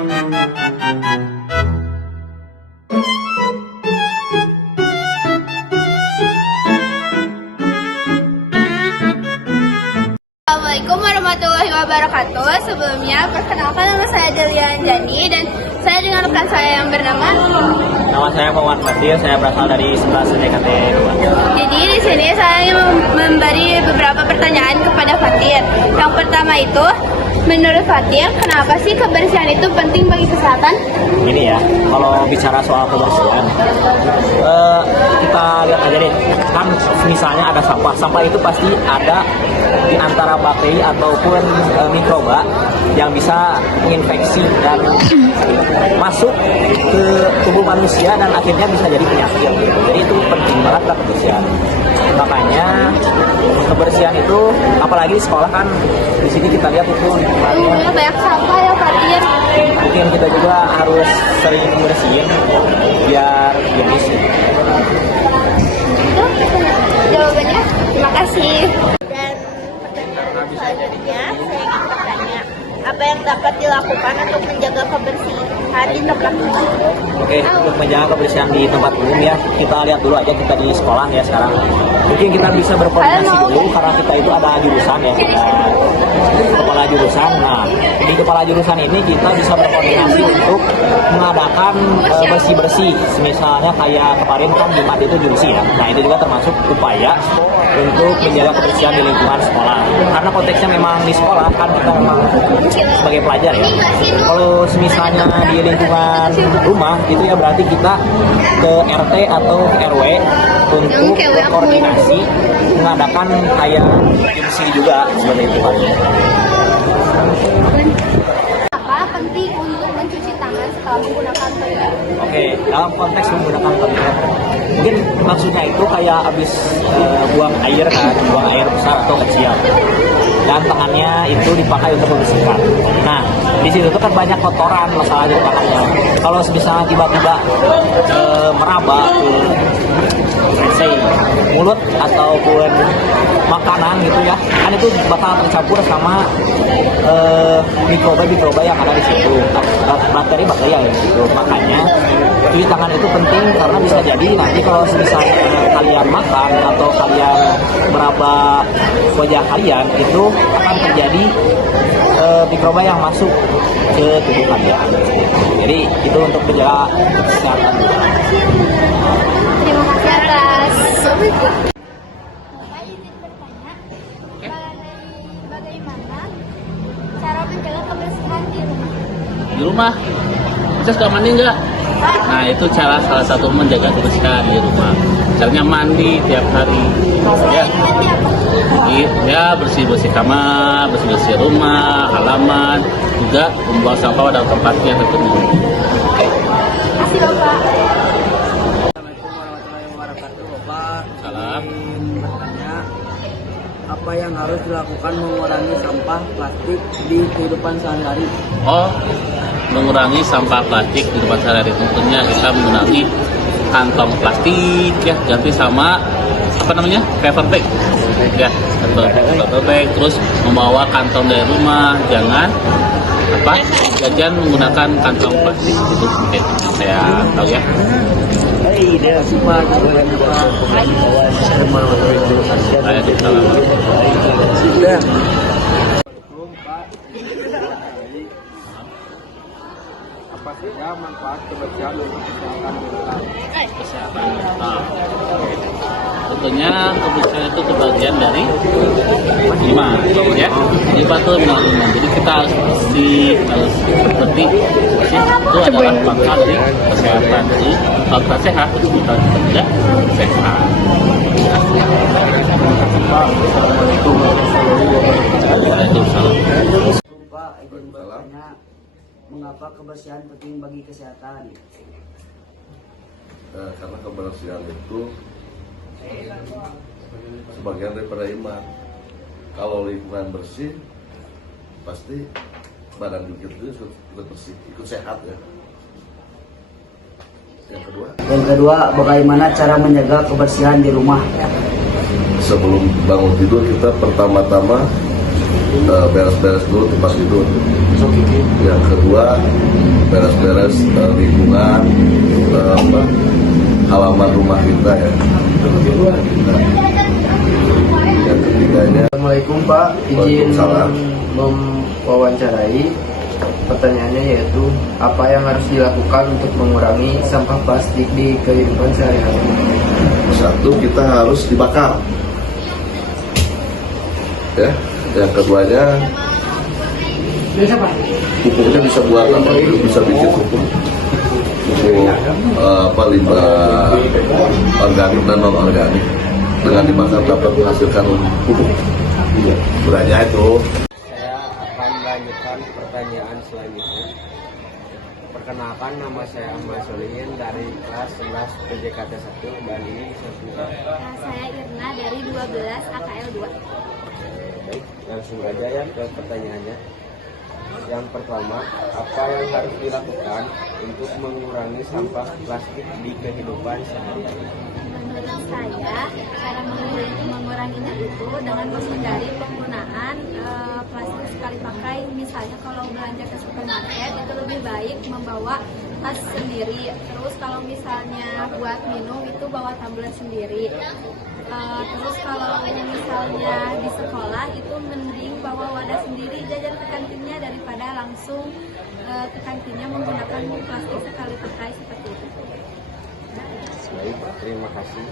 Assalamualaikum warahmatullahi wabarakatuh. Sebelumnya, perkenalkan nama saya Delian Jani dan saya dengan rekan saya yang bernama. Nama saya Muhammad Fadil, saya berasal dari 11 DKT 2. Jadi di sini saya ingin memberi beberapa pertanyaan kepada Fatir. Yang pertama itu, menurut Fatir, kenapa sih kebersihan itu penting bagi kesehatan? Ini ya, kalau bicara soal kebersihan, kita lihat aja deh, kan misalnya ada sampah, sampah itu pasti ada di antara bakteri ataupun mikroba yang bisa menginfeksi dan masuk ke tubuh manusia dan akhirnya bisa jadi penyakit. Jadi itu penting banget lah kebersihan. Makanya kebersihan itu, apalagi di sekolah kan, di sini kita lihat itu lingkungannya Banyak sampah ya Fatir. mungkin kita juga harus sering bersihin biar jenis. Itu jawabannya. Terima kasih. Dan pertanyaan selanjutnya, saya ingin bertanya, apa yang dapat dilakukan untuk menjaga kebersihan di tempat umum? Oke, untuk menjaga kebersihan di tempat umum ya, kita lihat dulu aja kita di sekolah ya sekarang. Mungkin kita bisa berkoordinasi dulu karena kita itu ada jurusan ya, kita kepala jurusan. Nah, di kepala jurusan ini kita bisa berkoordinasi untuk mengadakan bersih-bersih. Misalnya kayak kemarin kan Jumat itu jurusi ya. Nah, itu juga termasuk upaya untuk menjaga kebersihan di lingkungan sekolah. Karena konteksnya memang di sekolah kan kita memang sebagai pelajar ya. Kalau misalnya di lingkungan rumah itu ya berarti kita ke RT atau ke RW untuk berkoordinasi mengadakan kayak bersih juga seperti itu Pak. Apa penting untuk mencuci tangan setelah menggunakan toilet? Oke, dalam konteks menggunakan toilet, mungkin maksudnya itu kayak habis buang air kan, buang air besar atau kecil, dan tangannya itu dipakai untuk membersihkan. Nah, di situ tuh kan banyak kotoran masalah di tangannya. Kalau misalnya tiba-tiba meraba ke let's say mulut ataupun makanan gitu ya, kan itu bakal tercampur sama mikroba yang ada di situ, bakteri yang di situ. Makanya cuci tangan itu penting karena bisa jadi nanti kalau misalnya kalian makan atau kalian meraba wajah kalian itu akan terjadi mikroba yang masuk ke tubuh kalian. Jadi itu untuk menjaga kesehatan. Terima kasih atas. Bagaimana cara menjaga kebersihan di rumah? Di rumah kita suka mandi nggak? Nah, itu salah satu menjaga kebersihan di rumah. Caranya mandi tiap hari ya. Ya, bersih-bersih kamar, bersih-bersih rumah, halaman, juga membuang sampah pada tempatnya tentunya. Terima kasih Bapak. Assalamualaikum warahmatullahi wabarakatuh. Bapak, Salam. bertanya, apa yang harus dilakukan mengurangi sampah plastik di kehidupan sehari-hari? Mengurangi sampah plastik di tempat sehari-hari tentunya kita mengurangi kantong plastik ya, ganti sama paper bag ya, atau paper bag. Terus membawa kantong dari rumah, jangan jajan menggunakan kantong plastik. Itu mungkin saya tahu ya. Waalaikumsalam. Apa saja manfaat kebersihan untuk kesehatan mental? Kesehatan mental. Tentunya kebersihan itu kebagian dari 5 ya. 5 itu menurut. Jadi kita harus seperti itu adalah pangkal dari kesehatan. Jadi kalau kita sehat, terus kita tidak sehat. Waalaikumsalam. Pak, izin bertanya, mengapa kebersihan penting bagi kesehatan? Karena kebersihan itu sebagian daripada iman. Kalau lingkungan bersih, pasti badan juga itu ikut bersih, ikut sehat ya. Yang kedua, bagaimana cara menjaga kebersihan di rumah? Sebelum bangun tidur kita pertama-tama beres-beres dulu tempat tidur. Yang kedua, beres-beres lingkungan, halaman rumah kita ya. Yang ketiganya, Assalamualaikum Pak, izin Waalaikumsalam. mewawancarai. Pertanyaannya yaitu apa yang harus dilakukan untuk mengurangi sampah plastik di kehidupan sehari-hari? satu, kita harus dibakar. Ya, yang keduanya, pupuknya bisa buat apa? Bisa bikin pupuk limbah organik dan non organik. Dengan dibakar dapat menghasilkan pupuk. Beranya itu. Saya akan melanjutkan pertanyaan selanjutnya. Perkenalkan, nama saya Ahmad Solihin dari kelas 11 PJKT 1 Bali 1. Saya Irna dari 12 AKL 2. Baik, langsung aja ya ke pertanyaannya. Yang pertama, apa yang harus dilakukan untuk mengurangi sampah plastik di kehidupan sehari-hari? Menurut saya, cara menguranginya itu dengan menghindari penggunaan plastik sekali pakai. Misalnya kalau belanja ke supermarket itu lebih baik membawa tas sendiri. Terus kalau misalnya buat minum itu bawa tumbler sendiri. Terus kalau misalnya di sekolah itu mending bawa wadah sendiri jajan ke kantinnya daripada langsung ke kantinnya menggunakan plastik sekali pakai seperti itu. Baik, terima kasih.